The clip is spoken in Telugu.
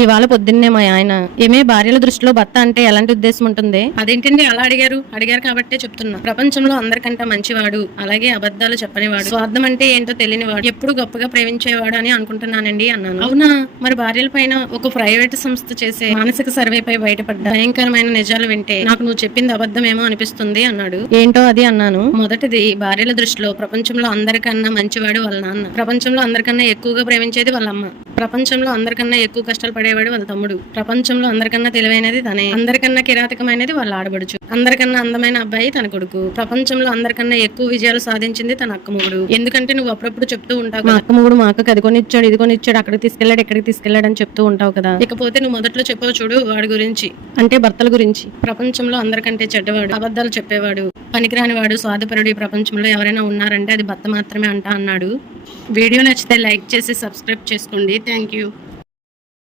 ఇవాళ పొద్దున్నే మా ఆయన ఏమే భార్యల దృష్టిలో భర్త అంటే ఎలాంటి ఉద్దేశం ఉంటుంది? అదేంటండి అలా అడిగారు? అడిగారు కాబట్టే చెప్తున్నా. ప్రపంచంలో అందరికంటే మంచివాడు, అలాగే అబద్ధాలు చెప్పనివాడు, స్వార్థం అంటే ఏంటో తెలియనివాడు, ఎప్పుడు గొప్పగా ప్రేమించేవాడు అని అనుకుంటున్నానండి అన్నాను. అవునా? మరి భార్యల పైన ఒక ప్రైవేట్ సంస్థ చేసే మానసిక సర్వేపై బయటపడ్డ భయంకరమైన నిజాలు వింటే నాకు నువ్వు చెప్పింది అబద్ధమేమో అనిపిస్తుంది అన్నాడు. ఏంటో అది అన్నాను. మొదటిది, భార్యల దృష్టిలో ప్రపంచంలో అందరికన్నా మంచివాడు వాళ్ళ నాన్న, ప్రపంచంలో అందరికన్నా ఎక్కువగా ప్రేమించేది వాళ్ళ అమ్మ, ప్రపంచంలో అందరికన్నా ఎక్కువ కష్టాలు పడేవాడు వాళ్ళ తమ్ముడు, ప్రపంచంలో అందరికన్నా తెలివైనది తనే, అందరికన్నా కిరాతకమైనది వాళ్ళ ఆడబడుచు, అందరికన్నా అందమైన అబ్బాయి తన కొడుకు, ప్రపంచంలో అందరికన్నా ఎక్కువ విజయాలు సాధించింది తన అక్క మొగుడు. ఎందుకంటే నువ్వు అప్పుడప్పుడు చెప్తూ ఉంటావు మా కదా, అక్క మొగుడు మా అక్కకి అది కొనిచ్చాడు, ఇది కొనిచ్చాడు, అక్కడికి తీసుకెళ్లాడు, ఎక్కడికి తీసుకెళ్లాడు అని చెప్తూ ఉంటావు కదా. ఇకపోతే నువ్వు మొదట్లో చెప్పావు చూడు వాడి గురించి, అంటే భర్తల గురించి. ప్రపంచంలో అందరికంటే చెడ్డవాడు, అబద్ధాలు చెప్పేవాడు, పనికిరాని వాడు, స్వార్థపరుడు ఈ ప్రపంచంలో ఎవరైనా ఉన్నారంటే అది భర్త మాత్రమే అన్నాడు. వీడియో నచ్చితే లైక్ చేసి సబ్స్క్రైబ్ చేసుకోండి. Thank you.